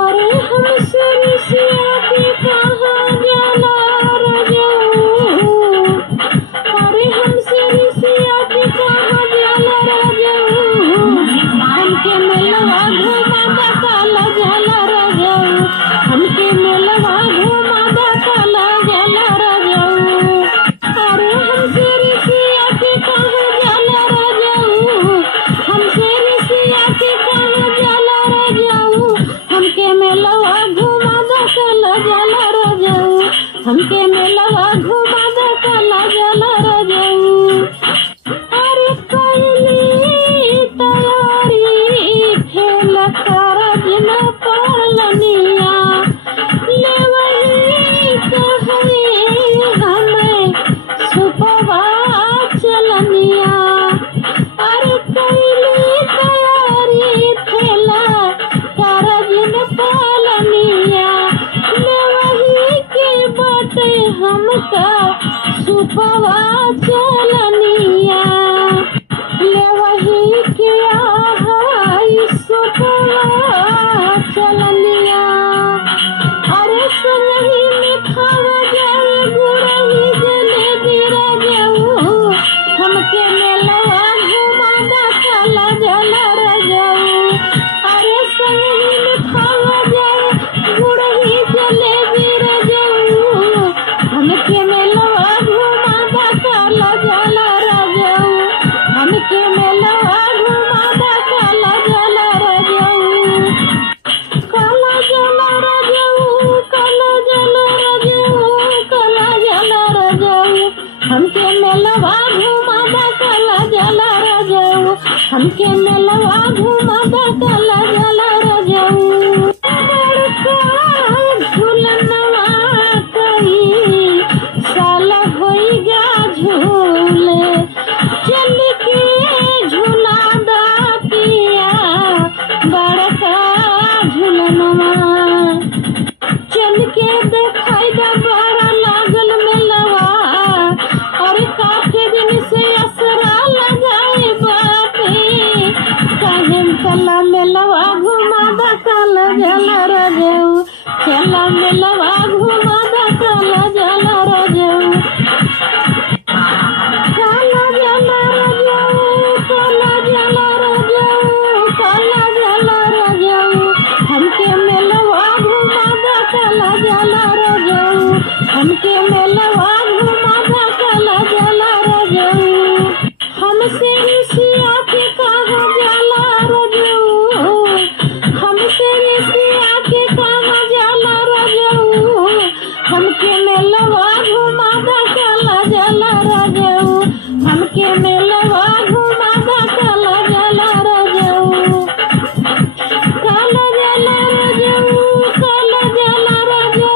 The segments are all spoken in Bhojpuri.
अरे हमसे ऋषिया के कहाँ जाला रजऊ। अरे हमसे ऋषिया के कहाँ जाला रजऊ। हमके मेलवा घुमा काला जाला रजऊ। हमके मेलवा घुमा काला जाला रजऊ। अरे हमसे ऋषिया के कहाँ जाला रजऊ। हमसे ऋषिया के कहाँ जाला रजऊ। हमके मेलवा घुमा काला जाला रजऊ। हमके मेलवा घुमा काला जाला रजऊ। अरे कैली तैयारी खेल कारज न पालनिया। ले वही कहे हमें सुपवा चलनिया। अरे कैली तैयारी खेल कारज न पालनिया। ले वही के बाटे हमका सुपवा चलनिया। ले वही के आई सुपवा चलनिया। अरे संगही में खावा जाए गुड़ही जलेबी रजऊ। हमके मेलवा घुमा काला जाला रजऊ। अरे संगही में खावा जाए गुड़ही जलेबी रजऊ। हमके मेलवा घुमा काला जाला रजऊ। हमके मेलवा घुमा काला जाला रजऊ। काला जाला रजऊ। काला जाला रजऊ। काला जाला रजऊ। हमके मेलवा घुमा काला जाला रजऊ। हमके मेलवा घुमा काला जाला रजऊ। बड़का झूलनवा कई साल होइगा झूले। चल के झूला दा पिया बड़का झूलनवा। चल के देखाई दा बड़ा लागल मेलवा। अरे काफी दिन से असरा लगाए बाटे। काहे चला मेलवा घुमा काला जाला रजऊ। चला मेलवा घुमा काला जाला रजऊ। काला जाला रजऊ। काला जाला रजऊ। काला जाला रजऊ। हमके मेलवा घुमा काला जाला रजऊ। हमके मेलवा घुमा काला जाला रजऊ। हमसे ऋषिया के कहाँ जाला रजऊ। हमसे ऋषिया के कहाँ जाला रजऊ। हमके मेलवा घुमा काला जाला रजऊ। हमके मेलवा घुमा काला जाला रजऊ। काला जाला रजऊ। काला जाला रजऊ।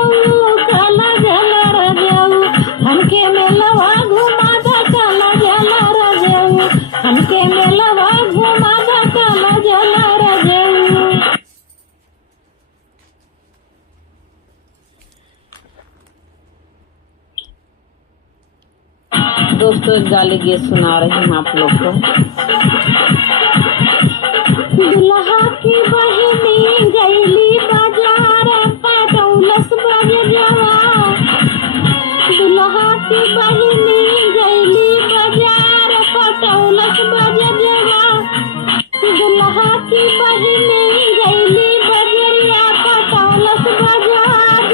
काला जाला रजऊ। हमके मेलवा घुमा काला जाला रजऊ। हमके मेलवा घुमा काला जाला रजऊ। दोस्तों एक गाली गीत सुना रहे हैं आप लोग को। दुल्हा की बहिनी गईली बाजार पटौलस बजवा। दुल्हा की बहिनी गईली बाजार पटौलस बजवा। दुल्हा की बहिनी गईली बजरिया पटौलस बजाज।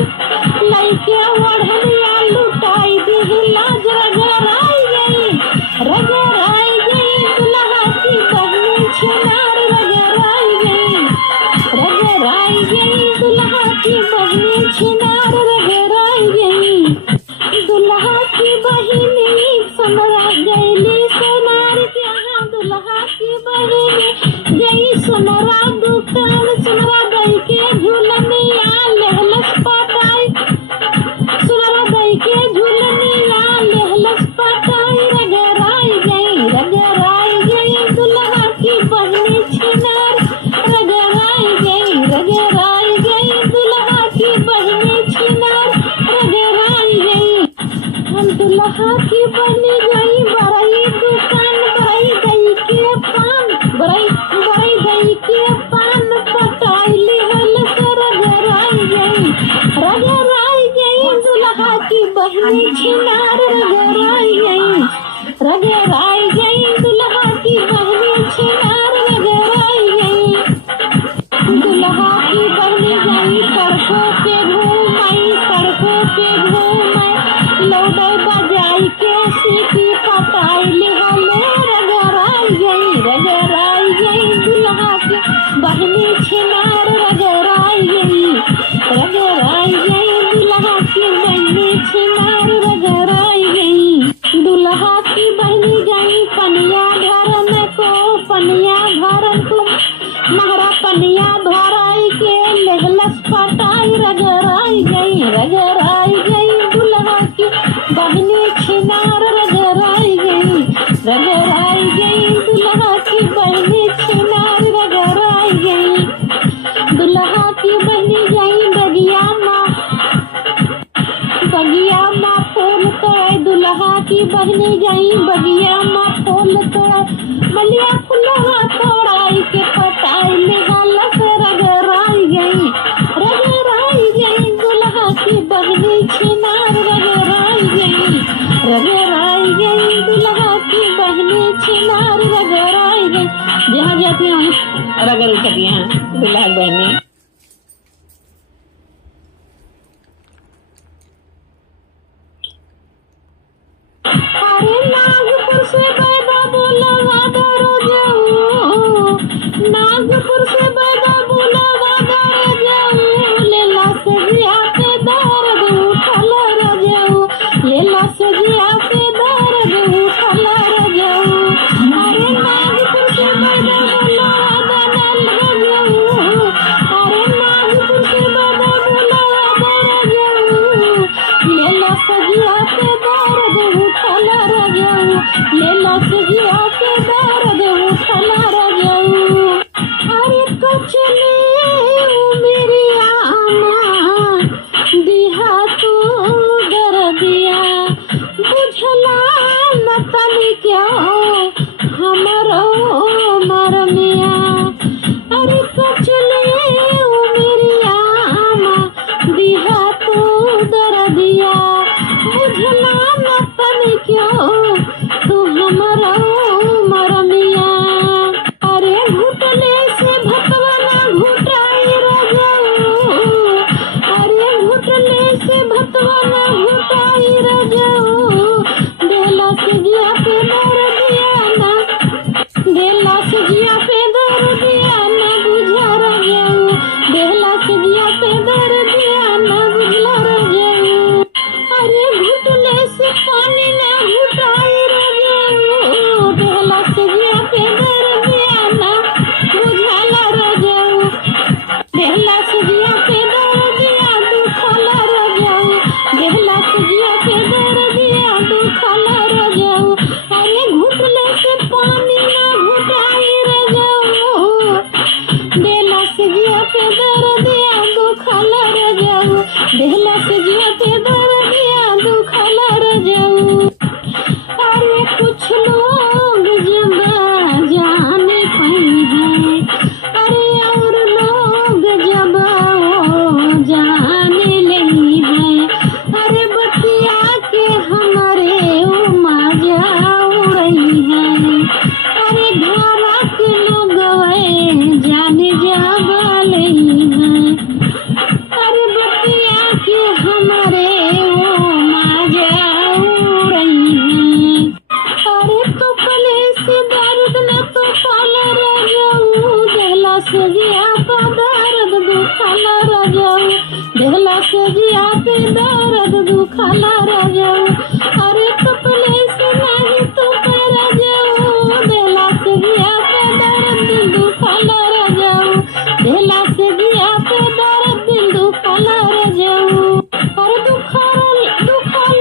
लइके ओढ़निया लुटाई दिहिला रगराई गई। रगराई गई दुल्हा की बहिनी छिनार रगराई गई। रगराई गई दुल्हा की बहिनी छिनार रगराई गई। दुल्हा की बहिनी दुल्हा की बनी गई बड़ई दुकान, बड़ई गई के पान, बड़ई गई के पान पटाइली हल से रगराई गई, रगराई गई दुल्हा की बहनी छिनार रगराई गई, रगराई गई दुल्हा की बहनी छिनार रगराई गई। दुल्हा की बहनी गई सड़कों पे घूमाई, सड़कों पे घूमाई, लौटे बजाई के सीटी पटाइली हले रगराई गई, रगराई गई दुल्हा की बहनी छिनार रगराई गई, रगराई गई दुल्हा की बहनी छिनार रगराई गई। दुल्हा की बहनी गई पनिया भरन को, पनिया भरन को नहरा पनिया भराई के लेहलस पटाई रगराई गई, रगराई गई दुल्हा की बहनी छिनार रगराई गई, रगराई गई दुल्हा की बहनी छिनार रगराई गई। दुल्हा की बहनी गई बगिया माँ फूल तोड़, दुल्हा की बहनी गई बगिया माँ फूल तोड़, मलिया फुलवा तोड़ाई के पटाई निकाल से रगराई गई, रगराई गई दुल्हा की बहनी छिनार रगराई गई, रगराई गई दुल्हा की बहनी छिनार रगराई गई। जहाँ जाते हैं रगड़ सकती हैं दुल्हा बहनी। अरे नागपुर से बैदा बोलवा दरो जाऊ, नागपुर से बैदा बोलवा दरो जाऊ, लेला सजिया पे दर्द उठल रजाऊ, लेला सजिया पे दर्द उठल रजाऊ। अरे नागपुर से बैदा बोलवा दनल रजाऊ, अरे नागपुर से बैदा बोलवा दरो जाऊ, लेला सजिया पे दर्द उठल रजाऊ, लेला सजिया पे दर्द उठल रजाऊ। अरे कचली मेरी आमा दिहा तू दर्दिया, बुझला न तनी क्या हमरो मरमिया। अरे कचली मेरी आमा दिहा तू दर्दिया, बुझला न तनी क्यों तू हमरो मरमिया। अरे घुटले से भतवा ना घुटाई रजाऊ, अरे घुटले से भतवा ना घुटाई रजाऊ, देला सजिया पे दर्दिया ना, देला सजिया पे दर्दिया ना बुझा रजाऊ, देला सजिया पे दर्दिया ना बुझला रजाऊ। अरे घुटले से पानी ना घुटाई रजाऊ, देला सजिया पे दर्दिया ना बुझाला रजाऊ, देला सजिया पे दर्दिया दुखला रजाऊ, देला सजिया पे दर्दिया दुखला रजाऊ। अरे घुटले से पानी ना घुटाई रजाऊ, देला सजिया पे दर्दिया दुखला रजाऊ, देला सजिया पे दर्दिया दुखला रजाऊ। अरे कुछ लोग जब जाने पाई है, अरे और लोग जब जाने लगी है, अरे बतिया के हमारे मजा उड़ई है, अरे धारा के लोग जाने जा लई है, अरे बतिया के हमारे मजा उड़ई है। अरे तो पले से दर्द न तो पाल रजाऊ, देला सजिया पे दर्द दुखल रजाऊ, देला सजिया पे दर्द दुखल रजाऊ। अरे तो पले से नहीं तो पर रजाऊ, देला सजिया पे दर्द दुखल रजाऊ, देला सजिया पे दर्द दुखल रजाऊ। अरे दुखल रजाऊ, दुखल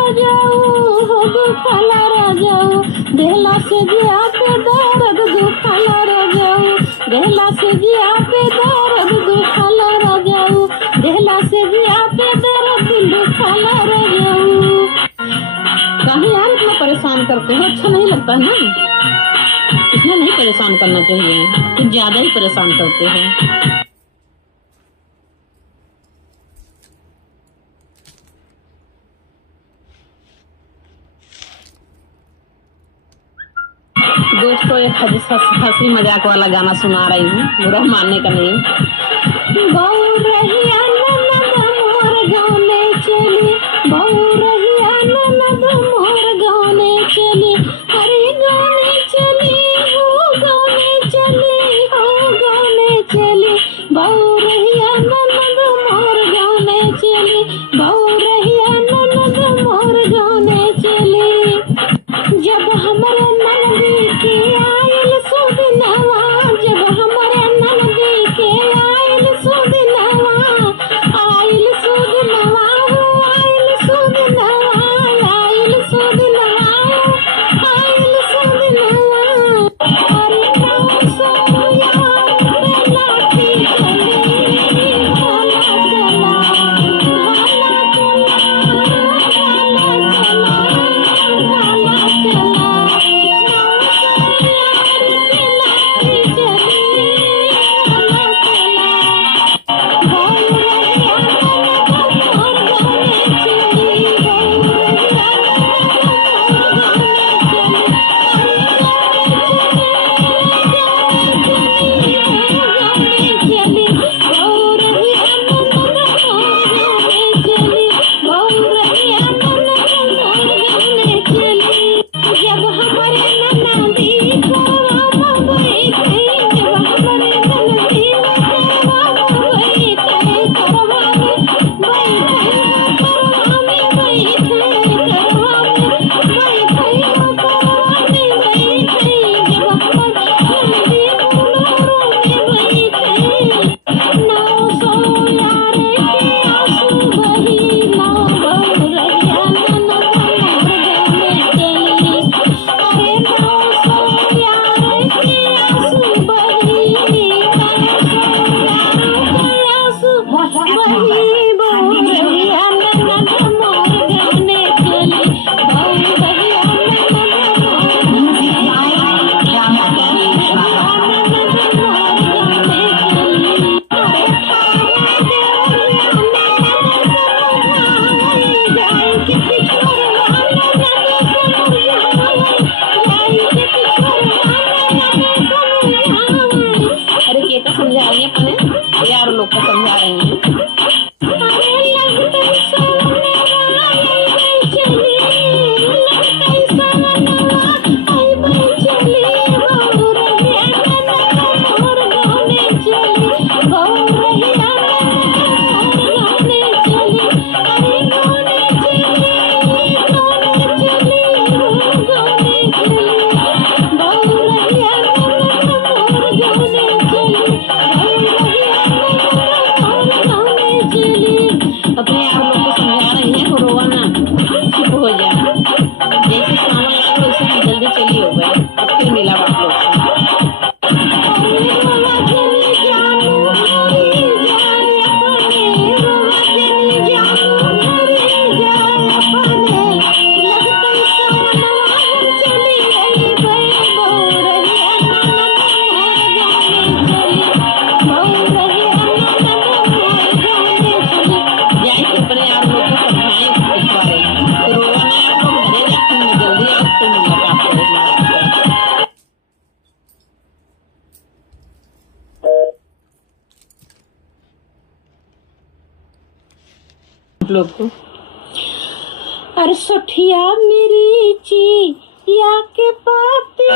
रजाऊ, दुखल रजाऊ, देला सजिया पे दर्द दुखल रजाऊ, देला सजिया पे दर्द दुखल रजाऊ, देला सजिया पे दर्द दुखल करते हो, अच्छा नहीं लगता है ना। इतना नहीं परेशान करना चाहिए, कुछ ज्यादा ही परेशान करते हो। दोस्तों एक हंसी मजाक वाला गाना सुना रही हूँ, बुरा मानने का नहीं। बहु रहिया ननद मोर गाने चली, बहु रहिया ननद मोर गाने चली, अरे गाने चली हो गाने चली हो गाने चली, बहु रहिया ननद मोर गाने चली, बहु रहिया ननद मोर गाने चली। जब हमरे ननदी के आयल सुदिनवा, जब हमरे ननदी के आयल सुदिनवा, आयल सुदिनवा हो आयल सुदिनवा, आयल सुदिनवा आयल सुदिनवा, अरे नाम सो यार बेलाती चली, भाला चला भाला चला भाला चला भाला जब हमारे ननदी कोवा बैठे, जब हमारे ननदी कोवा बैठे, करवा में बैठे, करवा में बैठे, करवा में बैठे, करवा में बैठे, जब हमारे ननदी कोवा में बैठे, नौ सौ यार के आंसू बही, नौ बहु रहिया ननद मोर गाने चली, अरे नौ सौ यार के आंसू बही, नौ सौ यारों के आंसू बही, बहु रहिया ननद मोर गाने चली, बहु रहिया ननद मोर अरे ये तो समझा रही है अपने यार लोग को समझा रही हैं। अपने आप लोग को समझा रही है, रोवा ना, चुप हो जा। जैसे सावन आया वैसे जल्दी चली हो गए, अब फिर मिला आप लोग से। जाए तो अपने आप लोग को समझाएं इस बारे में, तो रोवा नहीं, आप लोग घरे जाते हैं जल्दी आओ, फिर मुलाकात करेंगे आप लोग को। अरे सठिया मेरी ची या के पाती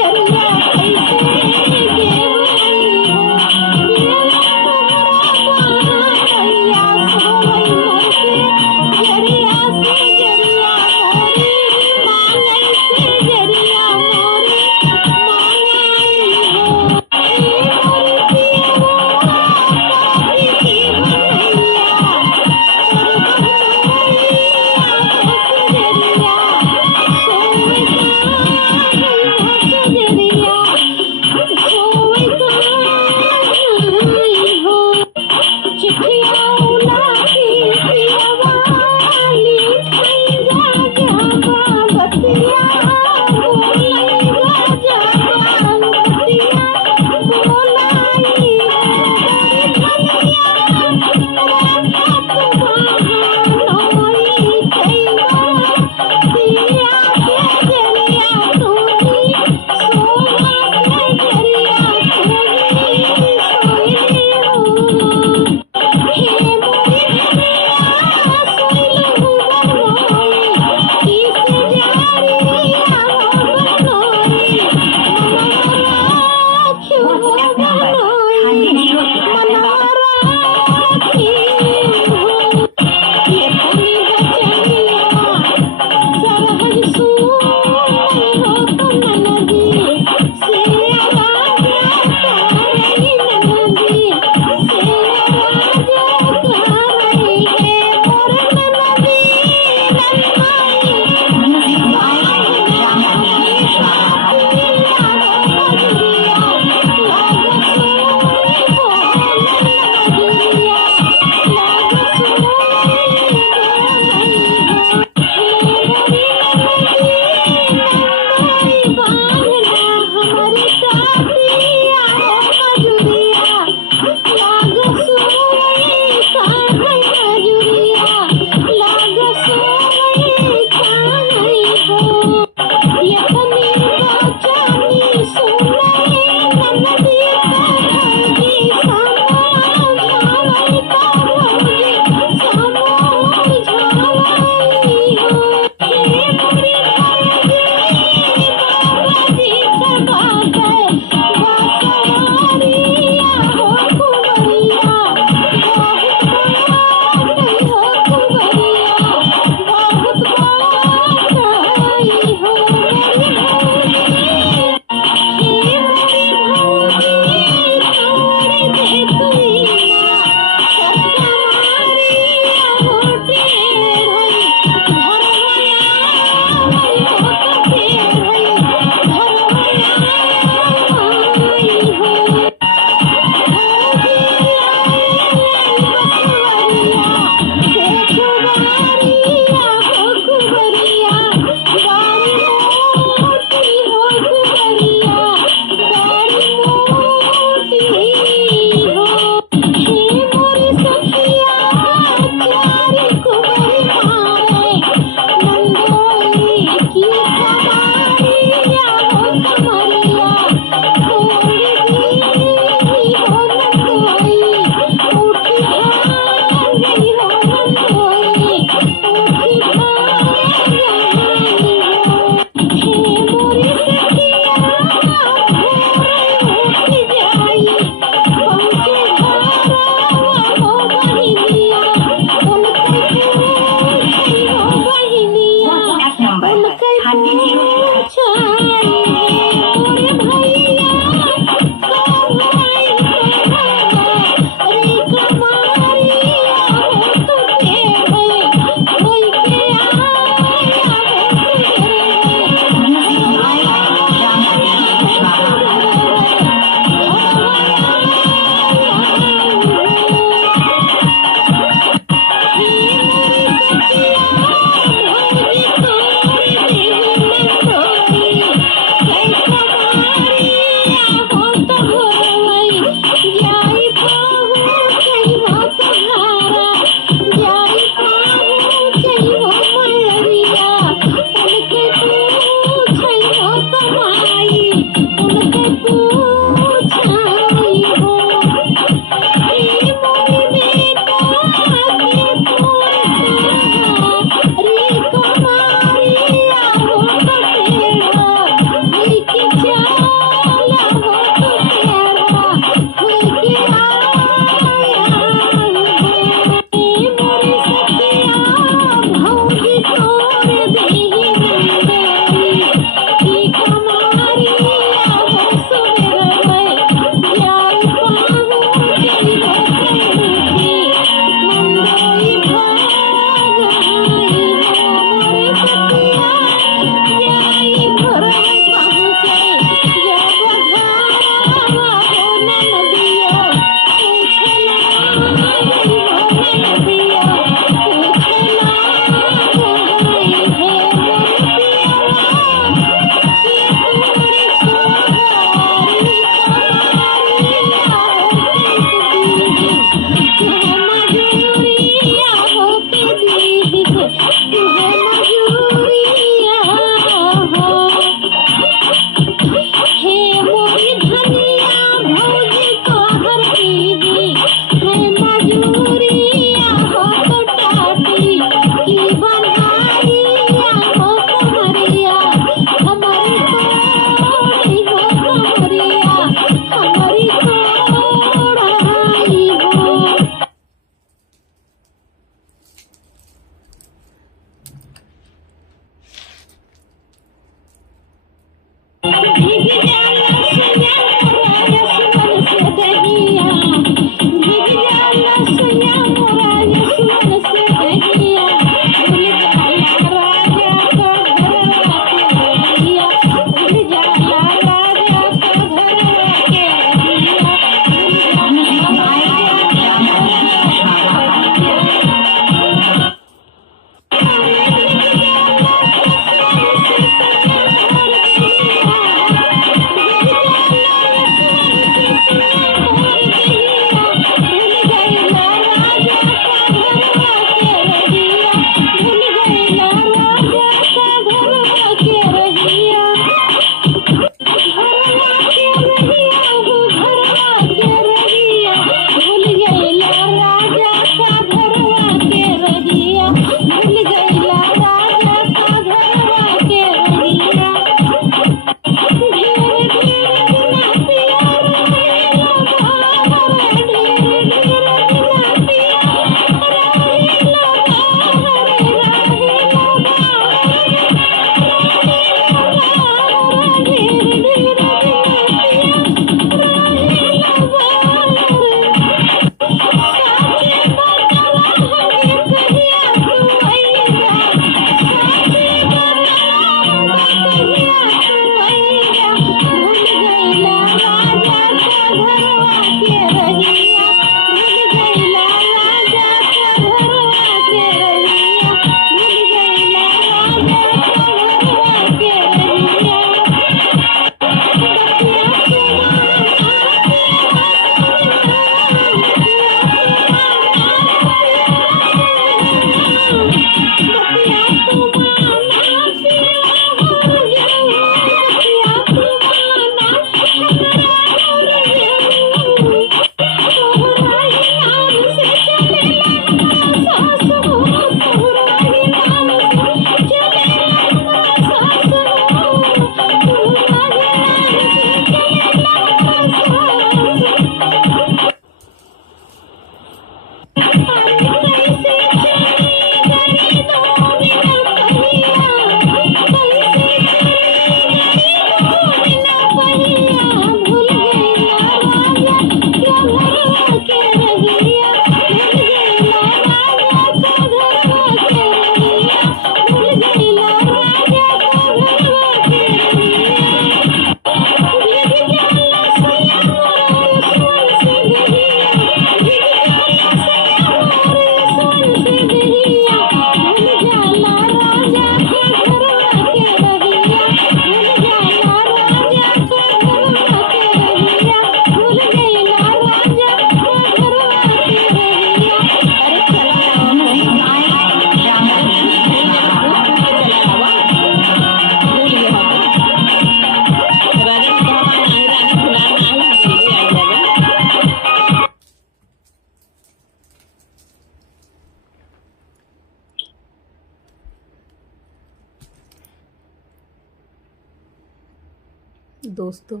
दोस्तों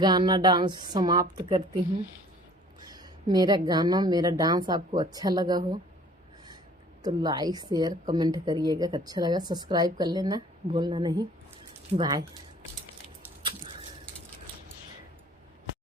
गाना डांस समाप्त करती हूँ। मेरा गाना मेरा डांस आपको अच्छा लगा हो तो लाइक शेयर कमेंट करिएगा। अच्छा लगा सब्सक्राइब कर लेना भूलना नहीं। बाय।